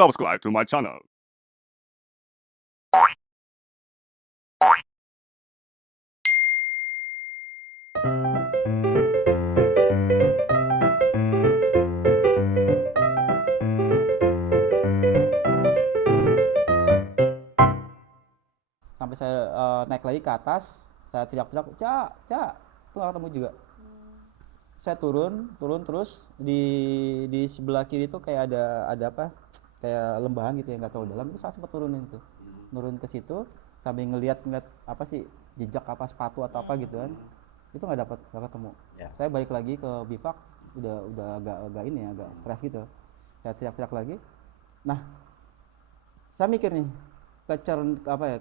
subscribe to my channel. Sampai saya naik lagi ke atas, saya teriak-teriak, Cak, itu nggak ketemu juga. Saya turun terus di sebelah kiri itu kayak ada apa, kayak lembahan gitu ya, nggak tahu dalam, itu saya sempat turunin tuh, turun ke situ sambil ngeliat apa sih, jejak apa sepatu atau apa gitu kan, itu nggak ketemu. Saya balik lagi ke bivak, udah agak ini ya, agak stres gitu. Saya teriak-teriak lagi. Nah, saya mikir nih,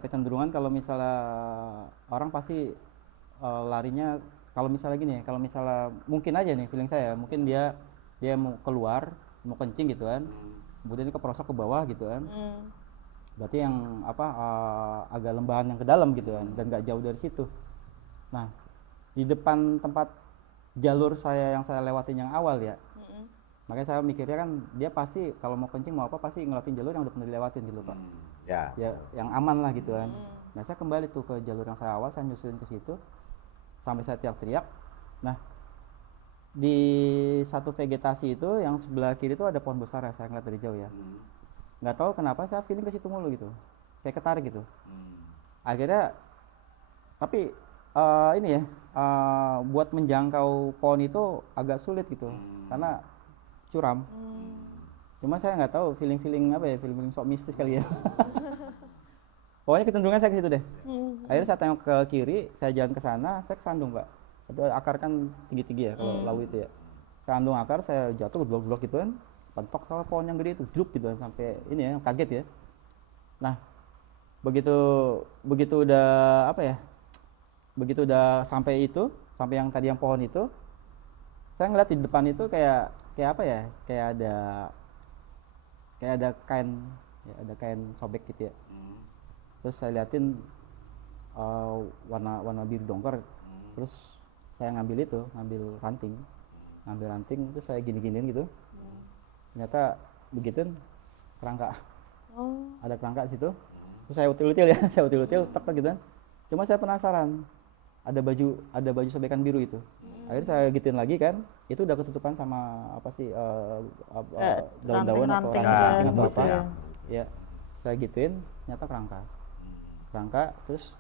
kecenderungan kalau misalnya orang pasti larinya, kalau misalnya gini ya, kalau misalnya mungkin aja nih feeling saya, mungkin dia mau keluar, mau kencing gitu kan, kemudian dia keprosok ke bawah gitu kan, berarti yang apa, agak lembahan yang ke dalam gitu kan, dan nggak jauh dari situ. Nah, di depan tempat jalur saya yang saya lewatin yang awal ya, makanya saya mikirnya kan dia pasti kalau mau kencing mau apa pasti ngelewatin jalur yang udah pernah dilewatin gitu Pak. Ya yang aman lah gitu kan. Nah, saya kembali tuh ke jalur yang saya awal, saya nyusurin ke situ sampai saya teriak-teriak. Nah, di satu vegetasi itu yang sebelah kiri itu ada pohon besar ya, saya ngeliat dari jauh ya. Nggak tahu kenapa saya feeling ke situ mulu gitu, kayak ketarik gitu. Akhirnya tapi ini ya, buat menjangkau pohon itu agak sulit gitu karena curam. Cuma saya nggak tahu feeling apa ya, feeling sok mistis kali ya. Pokoknya kecenderungan saya ke situ deh. Akhirnya saya tengok ke kiri, saya jalan ke sana, saya kesandung Pak. Itu akar kan tinggi-tinggi ya kalau lawu itu ya. Sandung akar, saya jatuh blok-blok gitu kan, pentok sama pohon yang gede itu, jlup gitu kan, sampai ini ya, kaget ya. Nah, begitu begitu udah apa ya, begitu udah sampai yang tadi yang pohon itu, saya ngeliat di depan itu kayak apa ya, kayak ada kain ya, ada kain sobek gitu ya. Terus saya liatin warna biru dongker. Terus saya ngambil ranting terus saya gini-giniin gitu. Ternyata begitu kerangka, ada kerangka di situ. Terus saya util-util ya, saya util-util tek gitu kan. Cuma saya penasaran, ada baju sobekan biru itu. Akhirnya saya gituin lagi kan, itu udah ketutupan sama apa sih, daun-daun atau ranting atau apa ya. Saya gituin, ternyata kerangka. Terus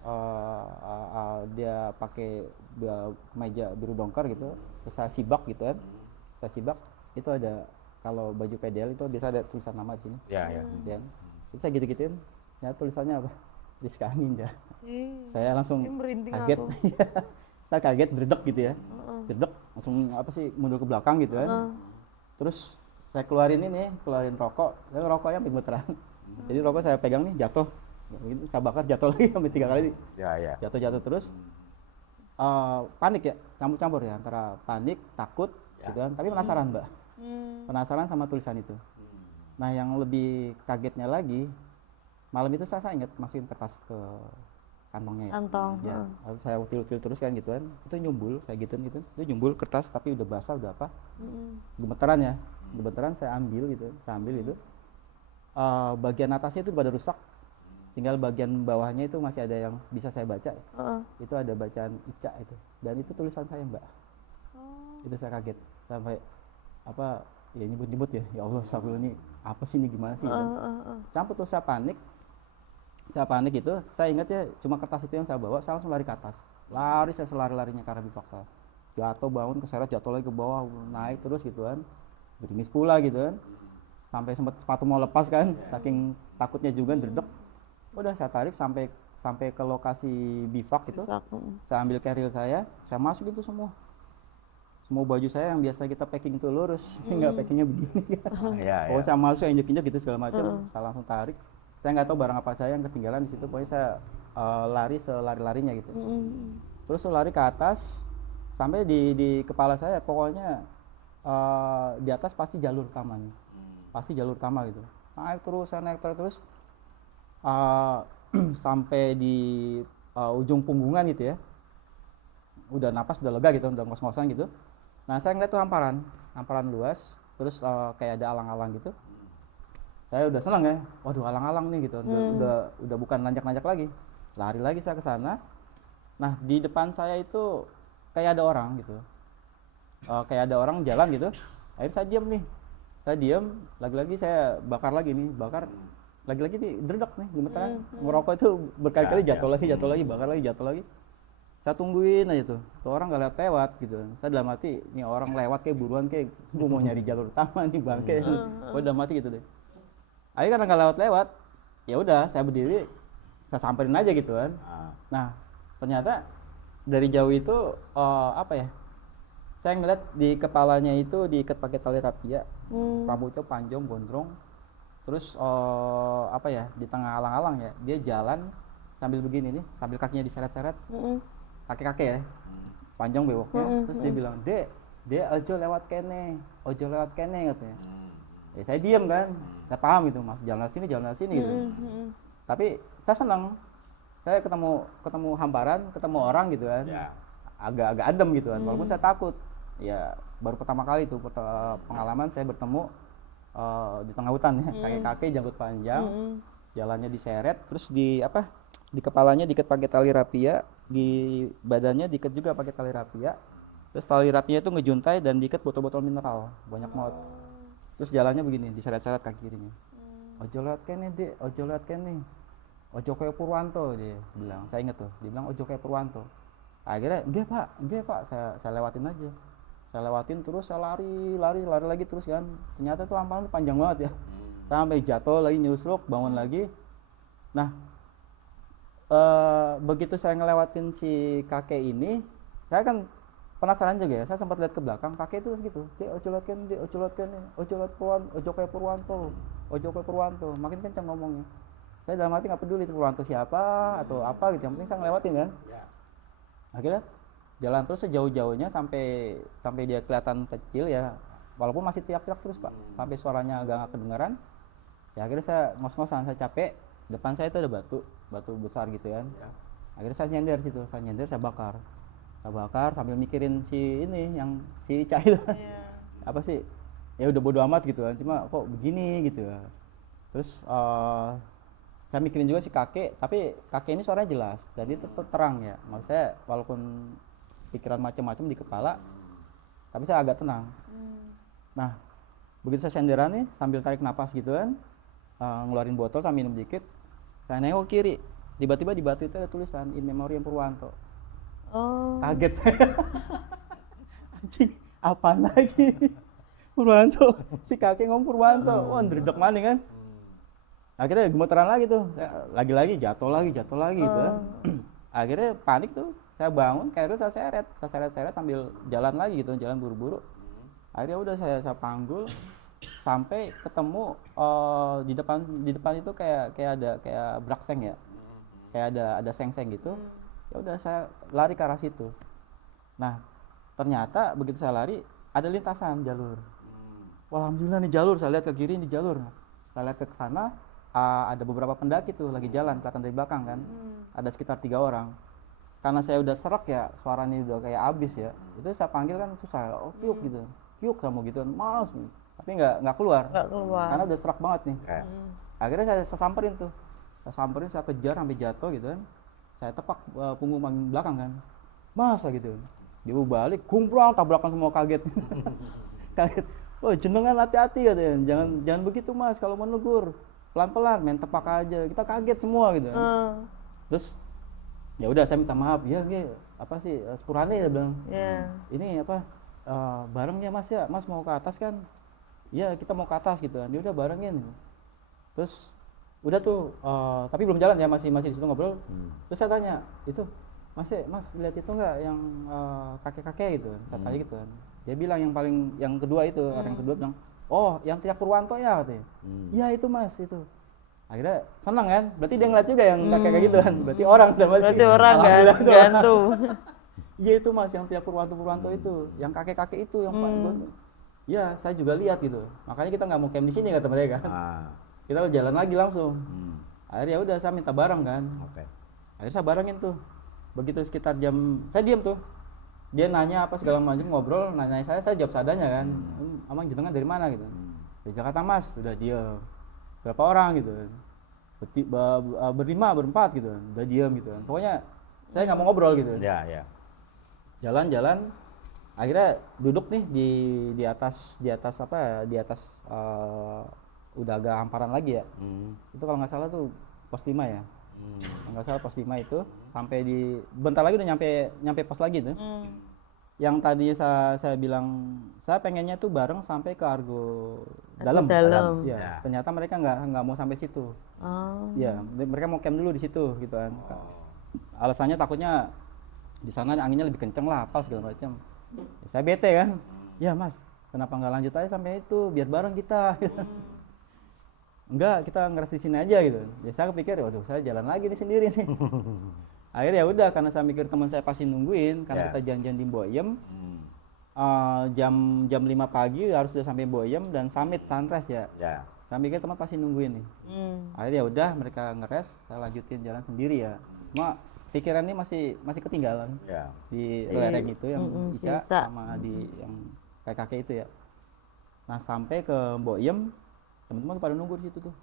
dia pakai kemeja biru dongker gitu. Terus saya sibak gitu kan, itu ada, kalau baju PDL itu biasa ada tulisan nama di sini ya. Terus saya gitu-gituin, ya tulisannya apa, Rizka Ninja. Saya langsung kaget. Saya kaget, berdek gitu ya, langsung apa sih, mundur ke belakang gitu kan. Terus saya keluarin rokok, dan rokoknya hampir gemeteran. Jadi rokok saya pegang nih, jatuh, saya bakar, jatuh lagi sampai 3 kali. Jatuh terus panik ya, campur ya, antara panik, takut gitu kan, tapi penasaran Mbak, penasaran sama tulisan itu. Nah, yang lebih kagetnya lagi, malam itu saya ingat masukin kertas ke kantongnya ya. Lalu saya util-util terus kan gitu kan, itu nyumbul, saya gitu itu nyumbul kertas tapi udah basah, udah apa, gemeteran. Saya ambil gitu. Bagian atasnya itu pada rusak, tinggal bagian bawahnya itu masih ada yang bisa saya baca. Itu ada bacaan Ica itu, dan itu tulisan saya Mbak. Itu saya kaget sampai apa ya, nyebut ya Allah, astagfirullah, ini apa sih, ini gimana sih gitu. Campur tuh saya panik itu. Saya ingat ya, cuma kertas itu yang saya bawa. Saya langsung lari ke atas, saya selari-larinya ke arah bivak saya. Jatuh, bangun, keseret, jatuh lagi ke bawah, naik terus gitu kan, gerimis pula gitu kan, sampai sempat sepatu mau lepas kan, saking takutnya juga, dredeg. Udah saya tarik sampai ke lokasi bivak itu. Saya ambil carrier saya masuk itu semua baju saya yang biasa kita packing itu lurus, nggak packingnya begini. Saya masuk, injek-injek gitu segala macam. Saya langsung tarik. Saya nggak tahu barang apa saya yang ketinggalan di situ. Pokoknya saya lari selari-larinya gitu. Terus lari ke atas sampai di kepala saya, pokoknya di atas pasti jalur utama nih, gitu. Saya naik terus sampai di ujung punggungan gitu ya. Udah napas, udah lega gitu, udah ngos-ngosan gitu. Nah, saya ngeliat tuh hamparan luas, terus kayak ada alang-alang gitu. Saya udah senang ya, waduh alang-alang nih gitu, udah bukan nanjak-nanjak lagi, lari lagi saya ke sana. Nah di depan saya itu kayak ada orang gitu, kayak ada orang jalan gitu. Akhirnya saya diam nih, saya diam, lagi-lagi saya bakar lagi nih, lagi-lagi nih dredak nih gemeteran, ngerokok itu berkali-kali jatuh lagi, bakar lagi, jatuh lagi. Saya tungguin aja tuh orang gak lewat gitu. Saya dalam hati, nih orang lewat kayak buruan kayak gue mau nyari jalur utama nih bangke. Gue dalam hati gitu deh. Akhirnya karena nggak lewat, ya udah saya berdiri, saya samperin aja gitu kan. Nah ternyata dari jauh itu apa ya? Saya ngeliat di kepalanya itu diikat pakai tali rapia, rambutnya panjang gondrong, terus apa ya di tengah alang-alang ya dia jalan sambil begini nih, sambil kakinya diseret-seret, kaki-kaki ya, panjang bewoknya, terus dia bilang, dek ojo lewat kene katanya. Ya saya diam kan, saya paham gitu mas, jalan sini gitu. Tapi saya senang, saya ketemu hamparan, ketemu orang gitu kan, agak adem gitu kan, walaupun saya takut. Ya baru pertama kali itu pengalaman saya bertemu di tengah hutan ya, kakek-kakek janggut panjang, jalannya diseret, terus di kepalanya diikat pakai tali rapia, di badannya diikat juga pakai tali rapia, terus tali rapia itu ngejuntai dan diikat botol-botol mineral banyak banget. Terus jalannya begini, diseret-seret kaki kirinya. Ojo lewat kene dek, ojo lewat kene, ojo kayak Purwanto dia bilang. Saya inget tuh, dia bilang ojo kayak Purwanto. Akhirnya nggih pak, saya lewatin aja. Saya lewatin terus saya lari lagi terus kan. Ternyata tuh hamparan panjang banget ya. Sampai jatuh lagi nyusruk, bangun lagi. Nah, begitu saya ngelewatin si kakek ini, saya kan penasaran juga ya, saya sempat lihat ke belakang, kakek itu gitu, ojo lewat kene, ojo kayak Purwanto, makin kencang ngomongnya. Saya dalam hati nggak peduli itu Purwanto siapa atau apa gitu, yang penting saya ngelewatin kan. Akhirnya jalan terus sejauh-jauhnya sampai dia kelihatan kecil ya, walaupun masih teriak-teriak terus pak, sampai suaranya agak nggak kedengaran. Ya akhirnya saya ngos-ngosan, saya capek, depan saya itu ada batu besar gitu kan. Akhirnya saya nyender situ, saya bakar sambil mikirin si Ica itu. Apa sih ya udah bodo amat gitu kan, cuma kok begini gitu ya. Terus saya mikirin juga si kakek, tapi kakek ini suaranya jelas dan itu terang ya, maksud saya walaupun pikiran macam-macam di kepala tapi saya agak tenang. Nah begitu saya senderan nih sambil tarik napas gitu kan, ngeluarin botol sambil minum dikit, saya nengok kiri, tiba-tiba di batu itu ada tulisan In Memoriam Purwanto. Kaget saya. Anjing, apaan lagi? Purwanto, si kakek ngomong Purwanto. Wah, ndredeg maning kan. Akhirnya gemeteran lagi tuh. Saya lagi-lagi jatuh lagi gitu kan. Akhirnya panik tuh. Saya bangun, kayaknya saya seret sambil jalan lagi gitu, jalan buru-buru. Akhirnya udah saya panggul sampai ketemu di depan itu kayak ada brakseng ya. Kayak ada seng-seng gitu. Ya udah saya lari ke arah situ. Nah ternyata begitu saya lari ada lintasan jalur. Wah, alhamdulillah nih jalur, saya lihat ke kiri ini jalur. Saya lihat ke sana ada beberapa pendaki tuh lagi jalan, kelihatan dari belakang kan. Ada sekitar 3 orang. Karena saya udah serak ya, suaranya udah kayak abis ya. Itu saya panggil kan susah, kyuk gitu, kyuk kamu gitu, mas. Tapi nggak keluar. Karena udah serak banget nih. Akhirnya saya samperin tuh, saya kejar sampai jatuh gitu kan. Saya tepak punggung bagian belakang kan, mas gitu. Dia balik, kumprang, tabrakan semua, kaget. Kaget. Oh jenengan hati-hati katanya, jangan begitu mas, kalau mau negur pelan-pelan, main tepak aja. Kita kaget semua gitu. Terus ya udah saya minta maaf, ya apa sih sepurane ya bilang, ini apa bareng ya mas mau ke atas kan? Ya kita mau ke atas gitu kan, dia udah barengin. Terus udah tuh tapi belum jalan ya, masih di situ ngobrol. Terus saya tanya itu mas lihat itu nggak yang kakek gitu, saya tanya gitu kan. Dia bilang yang kedua itu, orang yang kedua bilang, oh yang teriak Purwanto ya katanya. Iya itu mas itu. Akhirnya senang kan, berarti dia ngeliat juga yang kakek gitu kan, berarti orang kan gantu. Iya itu mas yang teriak Purwanto itu, yang kakek itu yang ya saya juga lihat gitu, makanya kita nggak mau camp di sini kata mereka. Kita jalan lagi langsung. Akhirnya udah saya minta bareng kan. Akhirnya saya barengin tuh. Begitu sekitar jam, saya diam tuh. Dia nanya apa segala macam, ngobrol, nanya saya jawab seadanya kan. Amang jenengan dari mana gitu. Dari Jakarta mas, udah diam. berapa orang gitu kan. Berlima, berempat gitu kan. Udah diam gitu kan. Pokoknya saya nggak mau ngobrol gitu. Ya. Jalan-jalan, akhirnya duduk nih di atas apa ya, di atas udah agak hamparan lagi ya. Itu kalau nggak salah tuh pos 5 ya. Kalau nggak salah pos 5 itu sampai di bentar lagi udah nyampe pos lagi tuh. Yang tadi saya bilang saya pengennya tuh bareng sampai ke Argo dalam. Ya, ternyata mereka nggak mau sampai situ. Ya, mereka mau camp dulu di situ gitu kan. Alasannya takutnya di sana anginnya lebih kenceng lah, apa segala macam. Ya, saya bete kan. Ya Mas, kenapa nggak lanjut aja sampai itu biar bareng kita. Enggak, kita ngeres di sini aja gitu. Ya saya kepikir, waduh saya jalan lagi nih sendiri nih. Akhirnya ya udah, karena saya mikir teman saya pasti nungguin, karena kita janjian di Boyem. Jam 5 pagi harus sudah sampai Boyem dan summit sunrise ya. Saya mikir teman pasti nungguin nih. Akhirnya ya udah, mereka ngeres, saya lanjutin jalan sendiri ya. Cuma pikiran ini masih ketinggalan di lereng itu yang Ica sama di yang kakek itu ya. Nah sampai ke Boyem, teman-teman pada nunggu di situ tuh.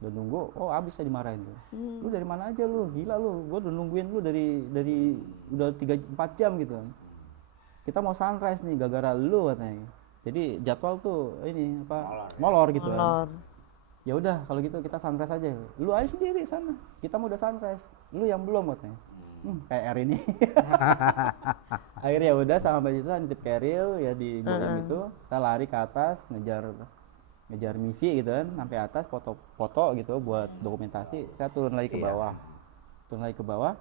Udah nunggu, oh abis saya dimarahin tuh. Lu dari mana aja lu, gila lu, gua udah nungguin lu dari udah 3-4 jam gitu. Kita mau sunrise nih gara-gara lu katanya. Jadi jadwal tuh ini apa molor gitu kan. Ya udah kalau gitu kita sunrise aja. Lu aja sendiri sana. Kita mau udah sunrise. Lu yang belum katanya. PR ini. Akhirnya udah sampai situ nitip keril ya di Boyem itu. Saya lari ke atas ngejar misi gitu kan, sampai atas foto-foto gitu buat dokumentasi. Saya turun lagi ke bawah.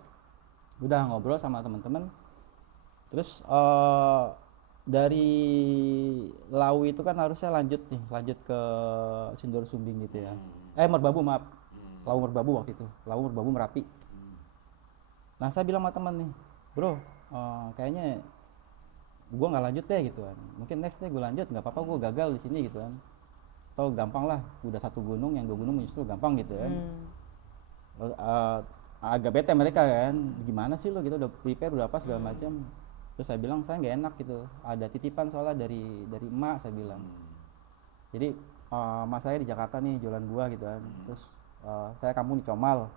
Udah ngobrol sama teman-teman. Terus dari Lawu itu kan harusnya lanjut ke Sindoro Sumbing gitu ya. Merbabu maaf. Lawu Merbabu waktu itu. Lawu Merbabu Merapi. Nah saya bilang sama teman nih, bro, kayaknya gue nggak lanjut deh gitu kan. Mungkin next deh gue lanjut, nggak apa-apa gue gagal di sini gitu kan. Atau gampang lah, udah 1 gunung, yang 2 gunung menyusul gampang gitu kan. Agak bete mereka kan, gimana sih lo gitu, udah prepare udah apa segala macam. Terus saya bilang saya nggak enak gitu, ada titipan soalnya dari emak, saya bilang. Jadi emak saya di Jakarta nih jualan buah gitu kan. Terus saya kampung di Comal,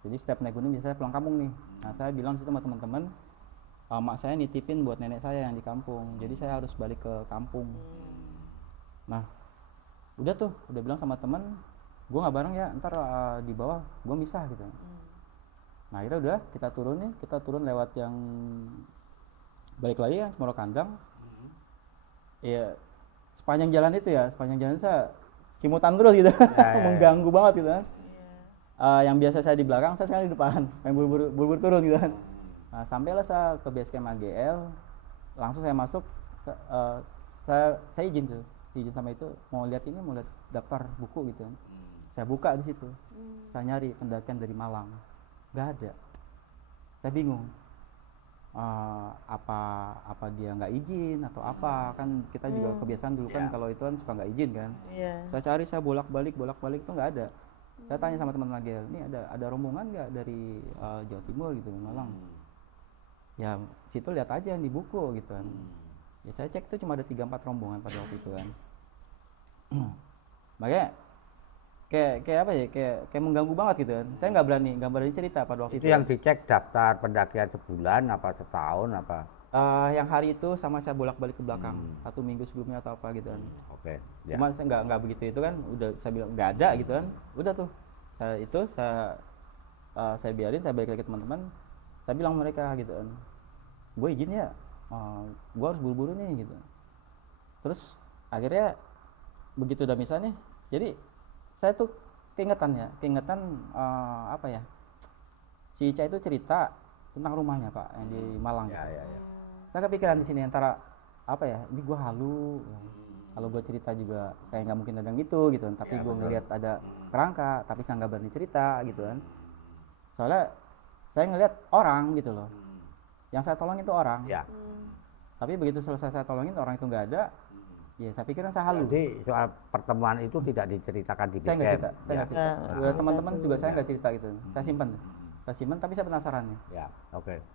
jadi setiap naik gunung biasanya pulang kampung nih. Nah saya bilang situ sama teman-teman, emak saya nitipin buat nenek saya yang di kampung, jadi saya harus balik ke kampung. Nah udah bilang sama teman, gue nggak bareng ya, ntar di bawah gue misah gitu. Nah akhirnya udah kita turun lewat yang balik lagi yang Cemoro Kandang. Ya sepanjang jalan saya kimutan terus gitu. Mengganggu banget gitu kan. Yang biasa saya di belakang, saya sekarang di depan, pengen buru-buru turun gitu kan. Nah, sampailah saya ke base camp AGL, langsung saya masuk, saya izin sama itu, mau lihat daftar buku gitu kan. Saya buka di situ, saya nyari pendakian dari Malang, nggak ada. Saya bingung, apa dia nggak izin atau apa, kan kita juga kebiasaan dulu kan kalau itu kan suka nggak izin kan. Saya cari, saya bolak-balik itu nggak ada. Saya tanya sama teman lagi, ini ada rombongan nggak dari Jawa Timur gitu, Malang. Ya situ lihat aja di buku gitu kan. Ya saya cek tuh cuma ada 3-4 rombongan pada waktu itu kan. Makanya kayak apa ya, kayak mengganggu banget gitu kan. Saya nggak berani cerita pada waktu itu. Itu yang dicek daftar pendakian sebulan apa setahun apa? Yang hari itu sama saya bolak-balik ke belakang, 1 minggu sebelumnya atau apa gitu kan. Cuma saya nggak begitu itu kan, udah saya bilang nggak ada gitu kan. Udah tuh saya biarin, saya balik lagi ke teman-teman. Saya bilang mereka gitu kan, gue izin ya, gue harus buru-buru nih gitu. Terus akhirnya begitu udah misalnya, jadi saya tuh keingetan apa ya, si Ica itu cerita tentang rumahnya Pak yang di Malang. Saya kepikiran di sini antara apa ya, ini gue halu, kalau gue cerita juga kayak nggak mungkin ada yang gitu kan. Tapi gue ngelihat ada kerangka, tapi saya nggak berani cerita gitu kan. Soalnya saya ngelihat orang gitu loh, yang saya tolong itu orang. Tapi begitu selesai saya tolongin, orang itu nggak ada. Ya saya pikirnya saya halu. Jadi soal pertemuan itu tidak diceritakan di Saya nggak cerita. Teman-teman juga saya nggak cerita gitu. Saya simpan, tapi saya penasaran nih.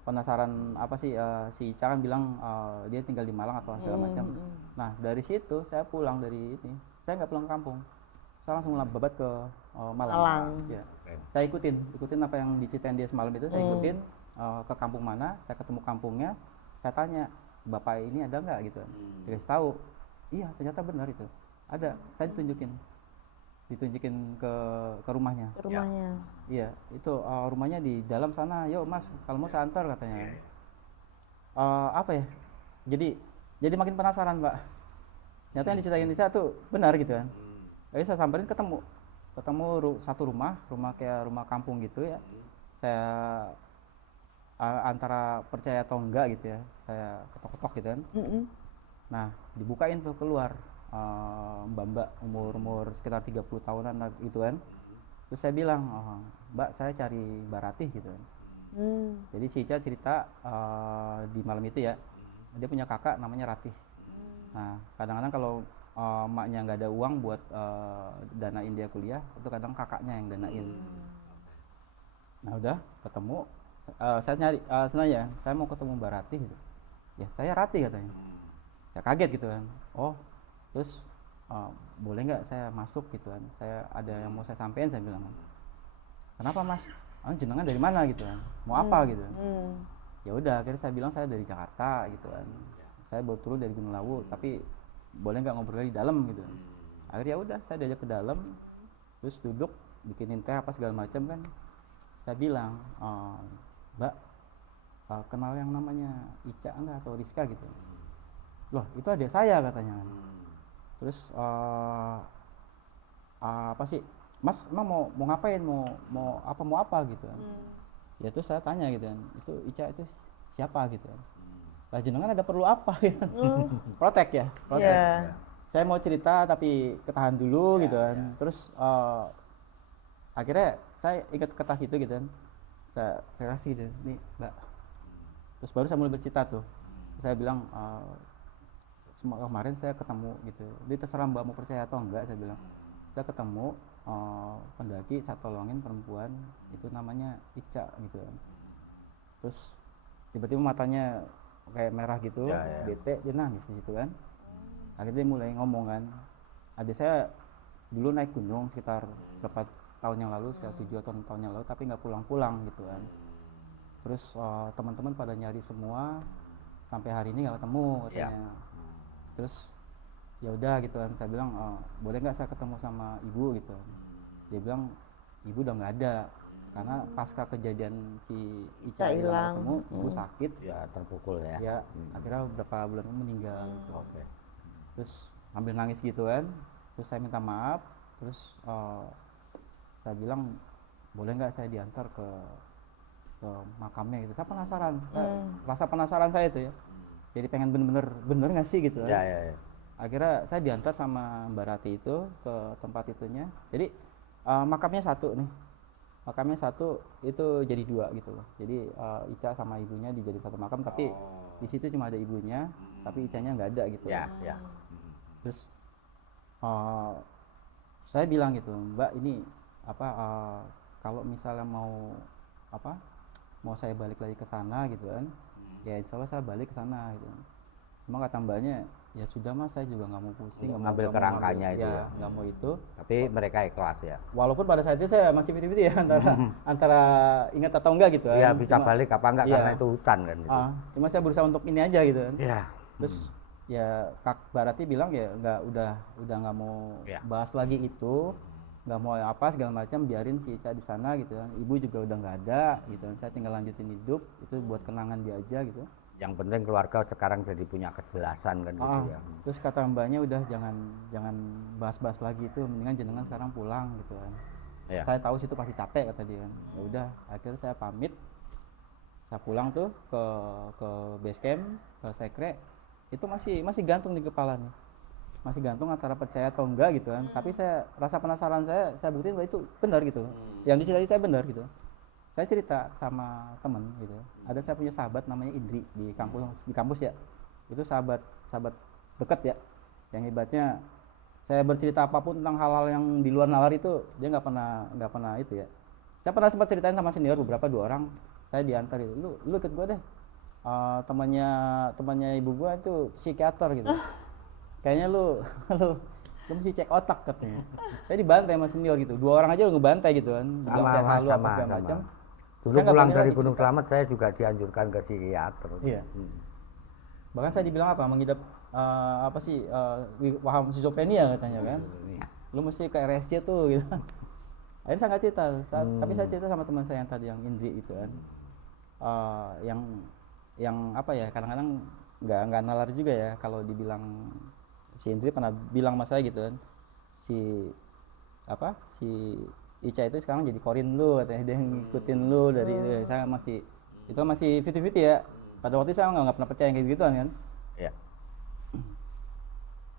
Penasaran apa sih, si Ica kan bilang dia tinggal di Malang atau segala macam. Nah dari situ saya pulang dari ini, saya nggak pulang ke kampung. saya langsung babat ke Malang. Malang. Ya. Saya ikutin apa yang diceritain dia semalam itu, saya ikutin ke kampung mana, saya ketemu kampungnya, saya tanya, bapak ini ada nggak gitu. Dia kasih tahu, iya ternyata benar itu, ada. Saya ditunjukin ke rumahnya. Ke rumahnya. Iya, itu rumahnya di dalam sana. Yuk mas, kalau mau saya antar katanya. Apa ya? Jadi makin penasaran mbak. Ternyata yang diceritain Ica tuh benar gitu kan. Jadi saya samperin ketemu satu rumah kayak rumah kampung gitu ya. Saya antara percaya atau enggak gitu ya, saya ketok-ketok gitu kan. Nah dibukain tuh keluar mbak umur sekitar 30 tahunan gitu kan. Terus saya bilang, mbak saya cari Mbak Ratih gitu kan. Jadi si Ica cerita di malam itu ya, dia punya kakak namanya Ratih. Nah kadang-kadang kalau emaknya nggak ada uang buat danain dia kuliah, itu kadang kakaknya yang danain. Nah udah ketemu, saya nyari sebenarnya saya mau ketemu Mbak Ratih gitu. Ya saya Ratih katanya. Saya kaget gitu kan. Oh terus boleh nggak saya masuk gitu kan, saya ada yang mau saya sampaikan. Saya bilang, kenapa mas? Jenengan dari mana gitu kan, mau apa gitu. Ya udah akhirnya saya bilang saya dari Jakarta gitu kan, saya baru turun dari Gunung Lawu, tapi boleh nggak ngobrol di dalam gitu. Akhirnya ya udah saya diajak ke dalam, terus duduk bikinin teh apa segala macam kan. Saya bilang, mbak kenal yang namanya Ica enggak atau Rizka gitu. Loh itu adik saya katanya. Terus apa sih mas emang mau ngapain, mau apa gitu. Ya terus saya tanya gitu kan, itu Ica itu siapa gitu. Lah jenengan ada perlu apa gitu. Protek ya. Yeah. Saya mau cerita tapi ketahan dulu gitu kan. Terus akhirnya saya ingat kertas itu gitu kan, saya kasih gitu, nih mbak. Terus baru saya mulai bercerita tuh. Saya bilang kemarin saya ketemu gitu, jadi terserah mbak mau percaya atau enggak, saya bilang saya ketemu pendaki, saya tolongin perempuan itu namanya Ica gitu kan. Terus tiba-tiba matanya kayak merah gitu, bete, dia nangis di situ kan. Akhirnya dia mulai ngomong kan, adik saya dulu naik gunung sekitar berapa tahun yang lalu, sekitar 7 atau 6 tahun yang lalu, tapi nggak pulang-pulang gitu kan. Terus teman-teman pada nyari semua sampai hari ini nggak ketemu katanya. Terus ya udah gitu kan, saya bilang boleh nggak saya ketemu sama ibu gitu. Dia bilang ibu udah nggak ada, karena pasca kejadian si Ica hilang ketemu, ibu sakit ya, terpukul ya. Ya akhirnya beberapa bulan meninggal gitu. Terus sambil nangis gitu kan. Terus saya minta maaf, terus saya bilang boleh nggak saya diantar ke makamnya gitu. Saya penasaran, rasa penasaran saya itu ya, jadi pengen bener nggak sih gitu. Ya. Akhirnya saya diantar sama Mbak Rati itu ke tempat itunya. Jadi makamnya satu nih, makamnya satu itu jadi dua gitu loh. Jadi Ica sama ibunya dijadiin satu makam, tapi di situ cuma ada ibunya, tapi Icanya nggak ada gitu. Ya. Terus saya bilang gitu, mbak ini apa kalau misalnya mau saya balik lagi ke sana gitu kan, ya insya Allah saya balik ke sana gitu. Cuma kata mbaknya, ya sudah mas, saya juga nggak mau pusing, ngambil kerangkanya itu ya, nggak mau itu. tapi mereka ikhlas ya, walaupun pada saat itu saya masih 50-50 ya antara ingat atau enggak gitu ya kan. bisa balik apa enggak, karena itu hutan kan gitu. Cuma saya berusaha untuk ini aja gitu kan. Ya. Terus ya Kak Barati bilang ya udah nggak mau bahas lagi itu, nggak mau apa segala macam, biarin si Ica di sana gitu kan. Ibu juga udah nggak ada gitu kan, saya tinggal lanjutin hidup, itu buat kenangan dia aja gitu. Yang penting keluarga sekarang jadi punya kejelasan kan gitu ya. Terus kata mbaknya udah jangan bahas-bahas lagi itu, mendingan jenengan sekarang pulang gitu kan. Ya. Saya tahu situ pasti capek kata dia kan. Ya udah, akhirnya saya pamit, saya pulang tuh ke base camp, ke sekre. Itu masih gantung di kepala nih, masih gantung antara percaya atau enggak gitu kan. Tapi saya rasa penasaran, saya buktiin bahwa itu benar gitu, yang diceritain saya benar gitu. Saya cerita sama temen gitu, ada saya punya sahabat namanya Indri di kampus ya, itu sahabat dekat ya, yang hebatnya saya bercerita apapun tentang hal-hal yang di luar nalar itu dia nggak pernah itu ya. Saya pernah sempat ceritain sama senior beberapa 2 orang, saya diantar itu, lu ikut gue deh, temannya ibu gua itu psikiater gitu. Kayaknya lu lu mesti cek otak katanya. Saya dibantai sama senior gitu, 2 orang aja lu ngebantai gitu kan, bilang Sama, sehat Mas, halu apa sama, segala sama. macam. Dulu Saya nggak pulang berani dari lagi Gunung cerita. Slamet saya juga dianjurkan ke psikiater. Iya. Bahkan saya dibilang apa, mengidap apa sih, paham skizofrenia katanya kan. Lu mesti ke RSC tuh gitu. Akhirnya saya nggak cerita, tapi saya cerita sama teman saya yang tadi yang Indri itu kan. Yang apa ya, kadang-kadang nggak nalar juga ya kalau dibilang, si Indri pernah bilang sama saya gitu kan, si Ica itu sekarang jadi korin lu katanya, dia ngikutin lu dari saya masih itu masih 50-50 ya. Pada waktu itu saya nggak pernah percaya kayak gitu kan. Ya.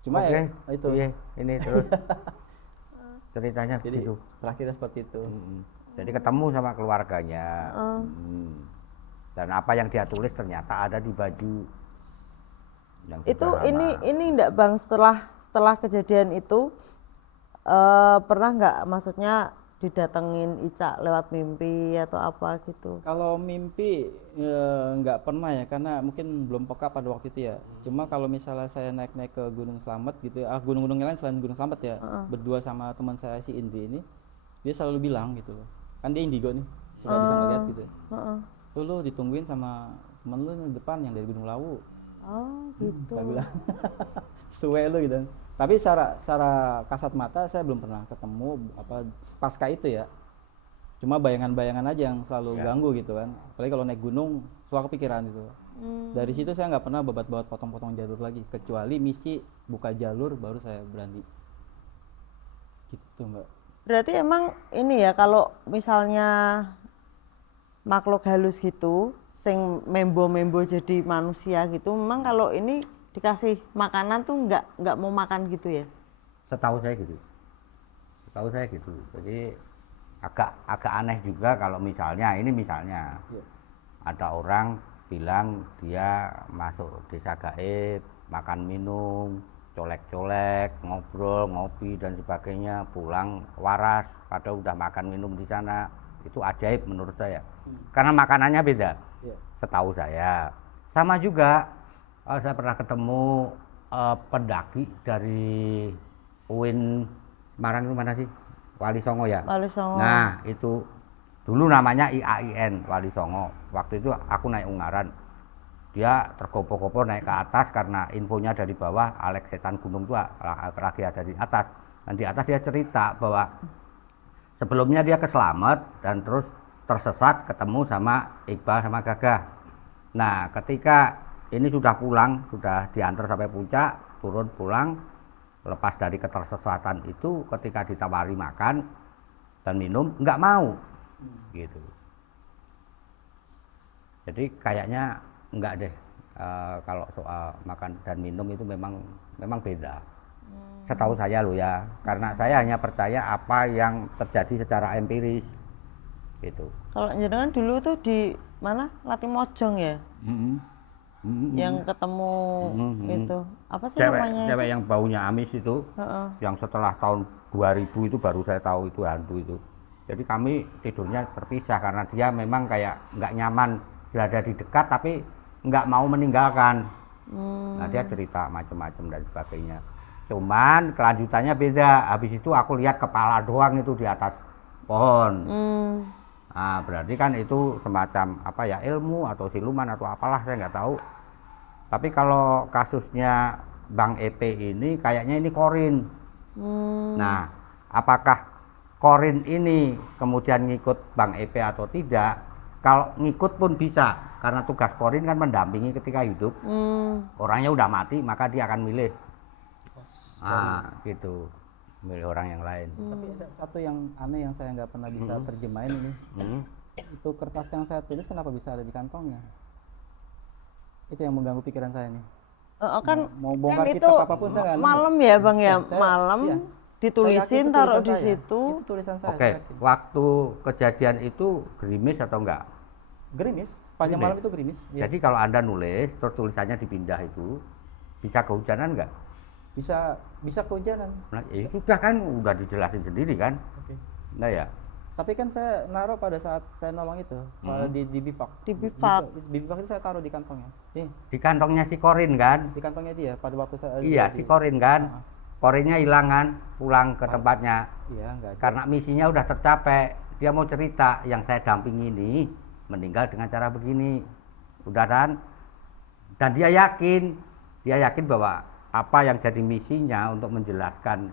Cuma Oke, ya itu iya, ini terus ceritanya jadi begitu. terakhirnya seperti itu. Jadi ketemu sama keluarganya. Dan apa yang dia tulis ternyata ada di baju yang Itu sudah lama. ini enggak Bang, setelah kejadian itu pernah nggak maksudnya didatengin Ica lewat mimpi atau apa gitu? Kalau mimpi nggak pernah ya, karena mungkin belum peka pada waktu itu ya. Cuma kalau misalnya saya naik ke Gunung Slamet gitu, gunung-gunung yang lain selain Gunung Slamet ya, berdua sama teman saya si Indri ini, dia selalu bilang gitu loh. Kan dia indigo nih, suka bisa ngeliat gitu. Tuh lu ditungguin sama temen lu di depan yang dari Gunung Lawu. Oh gitu. Saya bilang, suwe lu gitu. Tapi secara kasat mata saya belum pernah ketemu apa pasca itu ya. Cuma bayangan-bayangan aja yang selalu ganggu gitu kan. Apalagi kalau naik gunung suka kepikiran gitu. Dari situ saya nggak pernah babat-babat potong-potong jalur lagi, kecuali misi buka jalur baru saya berani. Gitu Mbak. Berarti emang ini ya, kalau misalnya makhluk halus gitu sing membo-membo jadi manusia gitu, memang kalau ini dikasih makanan tuh nggak mau makan gitu ya? Setahu saya gitu. Jadi agak aneh juga kalau misalnya ada orang bilang dia masuk desa gaib, makan minum, colek-colek, ngobrol, ngopi dan sebagainya, pulang waras padahal udah makan minum di sana. Itu ajaib menurut saya. Karena makanannya beda. Setahu saya. Sama juga saya pernah ketemu pendaki dari UIN Semarang itu mana sih? Wali Songo ya? Wali Songo. Nah itu dulu namanya IAIN Wali Songo. Waktu itu aku naik Ungaran. Dia tergopoh-gopoh naik ke atas karena infonya dari bawah Alex setan gunung itu lagi ada di atas. Dan di atas dia cerita bahwa sebelumnya dia ke Slamet dan terus tersesat ketemu sama Iqbal sama Gagah. Nah ketika ini sudah pulang, sudah diantar sampai puncak, turun pulang, lepas dari ketersesatan itu, ketika ditawari makan dan minum, nggak mau, gitu. Jadi kayaknya nggak deh, kalau soal makan dan minum itu memang beda. Setahu saya loh ya, karena saya hanya percaya apa yang terjadi secara empiris, gitu. Kalau jenengan dulu tuh di mana? Latimojong ya? Yang ketemu itu apa sih namanya? Cewek yang baunya amis itu, yang setelah tahun 2000 itu baru saya tahu itu hantu itu. Jadi kami tidurnya terpisah karena dia memang kayak nggak nyaman berada di dekat tapi nggak mau meninggalkan. Nah dia cerita macam-macam dan sebagainya. Cuman kelanjutannya beda. Habis itu aku lihat kepala doang itu di atas pohon. Nah, berarti kan itu semacam apa ya, ilmu atau siluman atau apalah, saya nggak tahu. Tapi kalau kasusnya Bang EP ini kayaknya ini korin. Nah, apakah korin ini kemudian ngikut Bang EP atau tidak? Kalau ngikut pun bisa, karena tugas korin kan mendampingi ketika hidup. Orangnya udah mati, maka dia akan milih. Gitu. Milih orang yang lain. Tapi ada satu yang aneh yang saya nggak pernah bisa terjemahin ini. Itu kertas yang saya tulis kenapa bisa ada di kantongnya? Itu yang mengganggu pikiran saya nih. Kan Mau bongkar kan itu kitab apapun saya nggak nemu. malam ya Bang ya, Saya- malam iya. ditulisin Saya yakin itu taruh tulisan di saya. situ. Itu tulisan saya. Oke, saya yakin. waktu kejadian itu gerimis atau enggak? Gerimis, panjang Gerimis. malam itu gerimis. Iya. Jadi kalau Anda nulis, terus tulisannya dipindah itu, bisa kehujanan enggak? Bisa kehujanan. Nah, ya sudah kan, udah dijelasin sendiri kan? Oke. Nah ya, Tapi kan saya naruh pada saat saya nolong itu di bivak. Di bivak. Bivak itu saya taruh di kantongnya. Nih, di kantongnya si Korin kan? di kantongnya dia pada waktu saya Iya, si Korin kan? korinnya hilangan, pulang ke tempatnya. Iya, nggak ada. Karena misinya udah tercapai, dia mau cerita yang saya dampingi ini meninggal dengan cara begini, udah kan? Dan dia yakin bahwa apa yang jadi misinya untuk menjelaskan